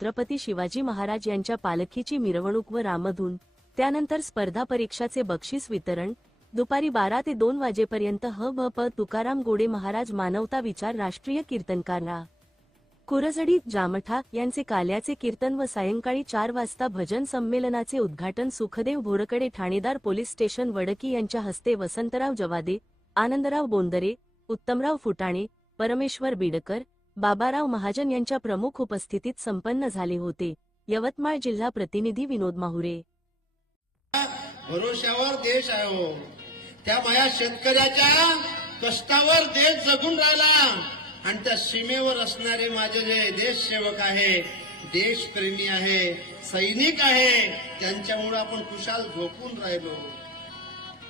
छत्रपती शिवाजी महाराज यांच्या पालखीची मिरवणूक व रामधून त्यानंतर स्पर्धा परीक्षाचे बक्षीस वितरण दुपारी बारा ते दोन वाजेपर्यंत ह भ प तुकाराम गोडे महाराज मानवता विचार राष्ट्रीय कीर्तनकार. रा कुरजडी जामठा यांचे काल्याचे कीर्तन व सायंकाळी चार वाजता भजन संमेलनाचे उद्घाटन सुखदेव भोरकडे ठाणेदार पोलीस स्टेशन वडकी यांच्या हस्ते वसंतराव जवादे आनंदराव बोंदरे उत्तमराव फुटाणे परमेश्वर बिडकर बाबाराव महाजन यांच्या प्रमुख उपस्थितीत संपन्न झाले होते. यवतमाळ जिल्हा प्रतिनिधी विनोद माहुरे. भरोश्यावर देश आहे हो. त्या माया शेतकऱ्याच्या कष्टावर देश जगून राहिला. आणि त्या सीमेवर असणारे माझे जे देशसेवक आहे देशप्रेमी आहे सैनिक आहे त्यांच्यामुळे आपण कुशाल झोपून राहिलो.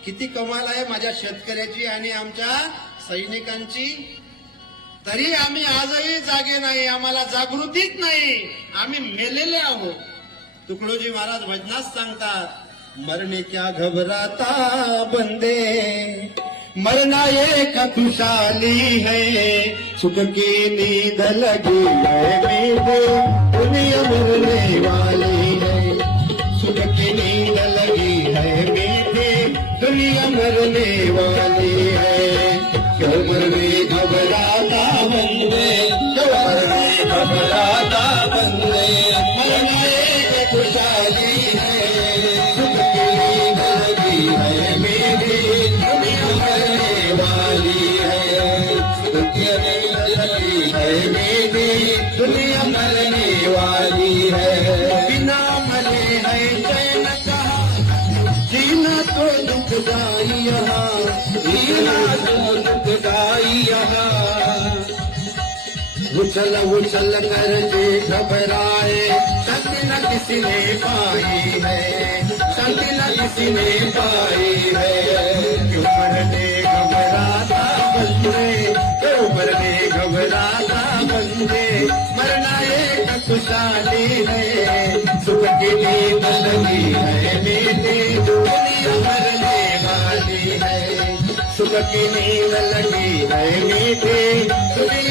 किती कमाल आहे माझ्या शेतकऱ्याची आणि आमच्या सैनिकांची. तरी आम्ही आजही जागे नाही आम्हाला जागृतीच नाही. आम्ही मेलेले आहोत. तुकडोजी महाराज भजनात सांगतात मरणे क्या घबराता बंदे मरना एक खुशाली है. सुख की नींद लगी है दुनिया मरने वाली है. सुख की नींद लगी है मेरे दुनिया मरने वाली है. क्यों मरने घबराता उछल उछल कर जे घबराए। शांति न किसी ने पाई है। शांति न किसी ने पाई है। क्यों मरने घबराता बंदे क्यों मरने घबराता बंदे। मरना एक खुशहाली है। सुख की नींद लगी है मेरे। दुनिया मरने वाली है। सुख की नींद लगी है मीठे दुनिया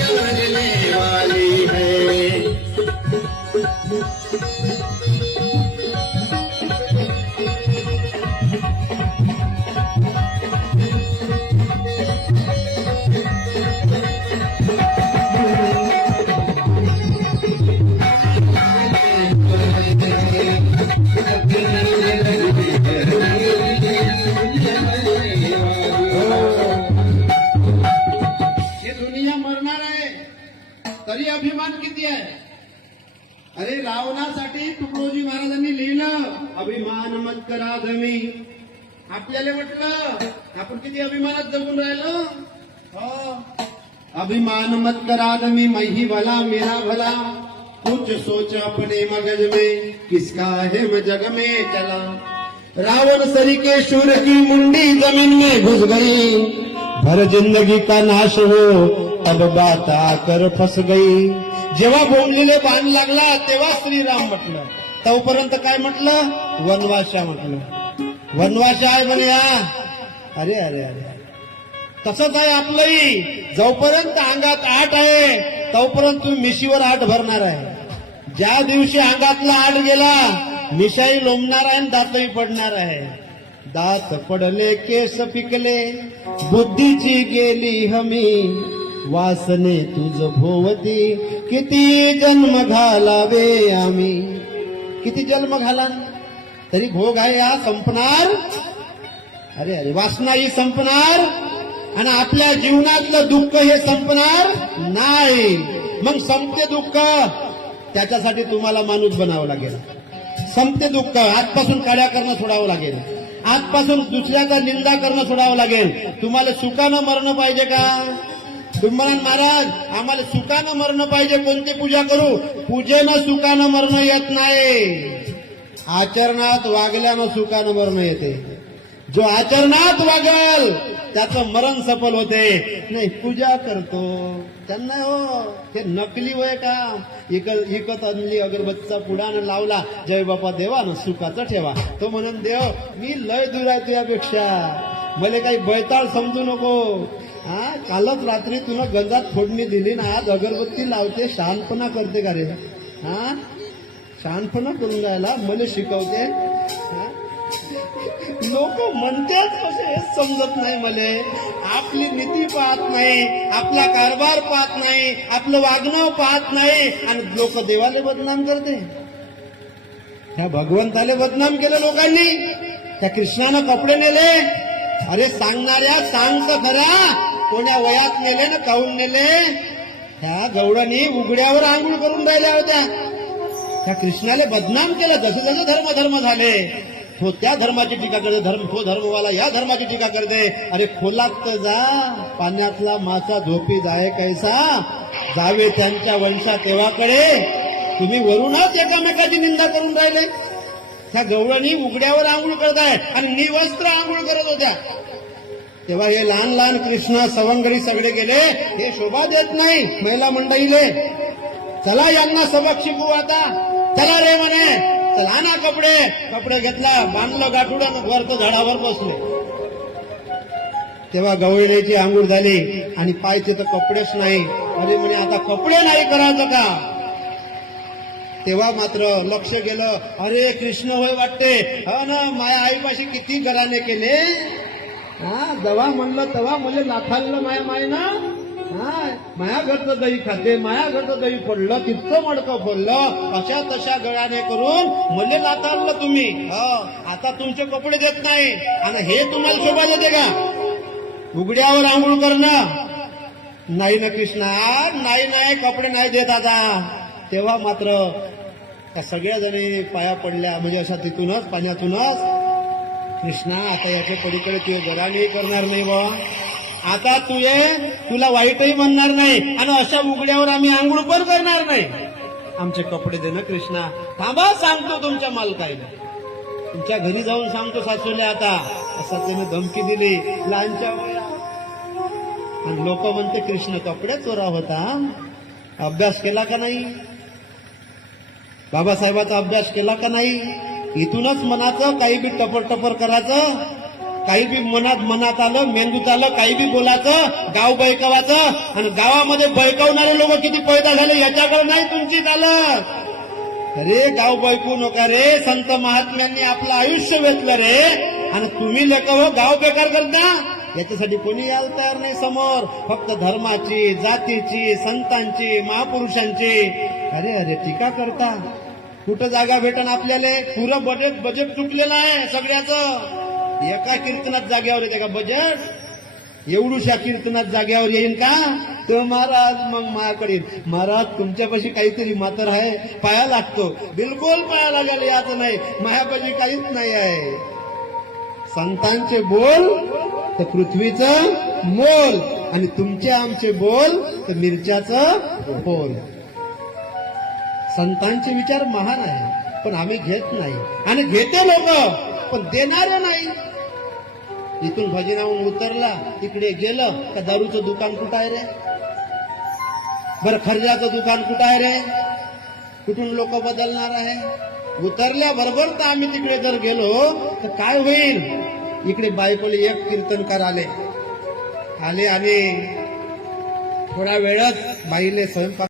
अरे रावणासाठी तुकडोजी महाराजांनी लिहिलं अभिमान मत करा धमी आपल्याला म्हटलं आपण किती अभिमानात जगून राहिलो? हो. अभिमान मत करा धमी मही भला मेरा भला. कुछ सोच अपने मगज में किसका है मैं जग में चला. रावण सरीके शूर की मुंडी जमीन में घुस गई। भर जिंदगी का नाश हो अब बात आकर फस गई। जेव्हा बोंबलेले बाण लागला तेव्हा श्रीराम म्हटलं. तोपर्यंत काय म्हटलं? वनवाशा म्हटलं. वनवाशा आहे म्हणे अरे अरे अरे अरे. तसंच आहे आपलंही. जोपर्यंत अंगात आठ आहे तोपर्यंत तुम्ही मिशीवर आठ भरणार आहे. ज्या दिवशी अंगातला आठ गेला मिशाई लोंबणार आहे आणि दातही पडणार आहे. दात पडले केस पिकले. बुद्धीची गेली हमी. वासने तुझ भोवती किती जन्म घालावे आम्ही. किती जन्म घाला तरी भोग आहे हा संपणार. अरे अरे वासना ही संपणार. आणि आपल्या जीवनातलं दुःख हे संपणार नाही. मग संपते दुःख त्याच्यासाठी तुम्हाला माणूस बनावं लागेल. संपते दुःख आजपासून काड्या करणं सोडावं लागेल. आजपासून दुसऱ्याचा निंदा करणं सोडावं लागेल. तुम्हाला सुखानं मरणं पाहिजे का? तुम्हाला महाराज आम्हाला सुखानं मरणं पाहिजे कोणती पूजा करू? पूजेनं सुखानं मरणं येत नाही. आचरणात वागल्यानं सुखानं मरणं येते. जो आचरणात वागल त्याचं मरण सफल होते. नाही पूजा करतो. त्यांना हो ते नकली वय का? इकत इकत आणली अगरबत्तीचा पुडानं लावला. जय बापा देवा न सुखाचं ठेवा. तो म्हणून देव मी लय दूर आहे तुझ्यापेक्षा मला काही बैताळ समजू नको. हा कालच रात्री तुला गंजात फोडणी दिली ना आज अगरबत्ती लावते शहाणपणा करते का रे? हा? शहाणपणा करून जायला मला शिकवते. लोक म्हणतेच असे हेच समजत नाही मले. आपली नीती पाहत नाही आपला कारभार पाहत नाही आपलं वागणं पाहत नाही आणि लोक देवाले बदनाम करते. त्या भगवंताले बदनाम केलं लोकांनी. त्या कृष्णानं कपडे नेले. अरे सांगणाऱ्या सांग तर खरा. कोण्या वयात नेले ना काऊन नेले त्या गौडांनी उघड्यावर आंघोळ करून राहिल्या होत्या. त्या कृष्णाने बदनाम केलं. जसं जसं धर्म धर्म झाले तो त्या धर्माची टीका करते. धर्म तो धर्मवाला या धर्माची टीका करते. अरे खोलात जा. पाण्यातला मासा झोपी जाय कैसा. जावे त्यांच्या वंशा तेव्हाकडे. तुम्ही वरूनच एकामेकाची निंदा करून राहिले. त्या गवळणी उघड्यावर आंघोळ करत आहे आणि निवस्त्र आंघोळ करत होत्या. तेव्हा हे लहान लहान कृष्ण सवंगडी सगळे गेले हे शोभा देत नाही महिला मंडळीले चला यांना सबक शिकू आता. चला रे म्हणे चला ना कपडे. कपडे घेतला बांधलं गाठुड वरत झाडावर बसलो. तेव्हा गवळण्याची आंघोळ झाली आणि पायचे तर कपडेच नाही. अरे म्हणे आता कपडे नाही करायचं का? तेव्हा मात्र लक्ष गेलं. अरे कृष्ण होय वाटते. हो ना माया आईपाशी किती घराने केले? हा जवा म्हणलं तेव्हा मला म्हणजे नाथाललं माया माय ना? हा माया घरचं दही खाते माया घरचं दही फोडलं तिथचं मडकं फोडलं अशा तशा गळ्याने करून मले लाथाललं तुम्ही हो, आता तुमचे कपडे देत नाही आणि हे तुम्हाला शोभा देते का? उघड्यावर आंघोळ करणं. नाही ना कृष्णा नाही नाही कपडे नाही देत आता. तेव्हा मात्र त्या सगळ्या जणी पाया पडल्या म्हणजे अशा तिथूनच पाण्यातूनच कृष्णा आता याच्या पलीकडे तू गराणी करणार नाही बा आता तू ये तुला वाईटही म्हणणार नाही आणि अशा उघड्यावर आम्ही आंघोळ पण करणार नाही. आमचे कपडे दे ना कृष्णा. थांबा सांगतो तुमच्या मालकाईला. तुमच्या घरी जाऊन सांगतो सासूले आता. असा त्याने धमकी दिली. लहानच्या वया. आणि लोक म्हणते कृष्ण कपडे चोरा होता. अभ्यास केला का नाही? बाबासाहेबाचा अभ्यास केला का नाही? इथूनच मनाचं काही बी टपर टपर करायचं काही बी मनात मनात आलं मेंदूत आलं काही बी बोलायचं गाव बैकवाचं आणि गावामध्ये बैकवणारे लोक किती पैदा झाले याच्याकडे नाही तुमची चालत. अरे गाव बैकू नका रे संत महात्म्यांनी आपलं आयुष्य वेचलं रे. आणि तुम्ही लेख हो गाव बेकार करता याच्यासाठी कोणी यायला तयार नाही समोर. फक्त धर्माची जातीची संतांची महापुरुषांची. अरे अरे टीका करता. कुठं जागा भेटन आपल्याला? पुरं बजेट बजेट चुकलेलं आहे सगळ्याचं. एका कीर्तनात जागेवर येते का बजेट एवढूशा कीर्तनात जाग्यावर येईन का? तो महाराज मग माझ्याकडे महाराज तुमच्यापाशी काहीतरी मातर आहे पाया लागतो बिलकुल पाया लागेल याचं नाही. मायापाशी काहीच नाही आहे. संतांचे बोल तर पृथ्वीचं मोल. आणि तुमचे आमचे बोल तर मिरच्याचं बोल संतांचे विचार महान आहे पण आम्ही घेत नाही. आणि घेते लोक पण देणारे नाही. इथून भजनाहून उतरला तिकडे गेलं का दारूचं दुकान कुठं आहे रे? बरं खर्जाचं दुकान कुठं आहे रे? कुठून लोक बदलणार आहे? उतरल्या बरोबर तर आम्ही तिकडे जर गेलो तर काय होईल? इकडे बायकोले एक कीर्तनकार आले. आले आणि थोड्या वेळात बाईले स्वयंपाक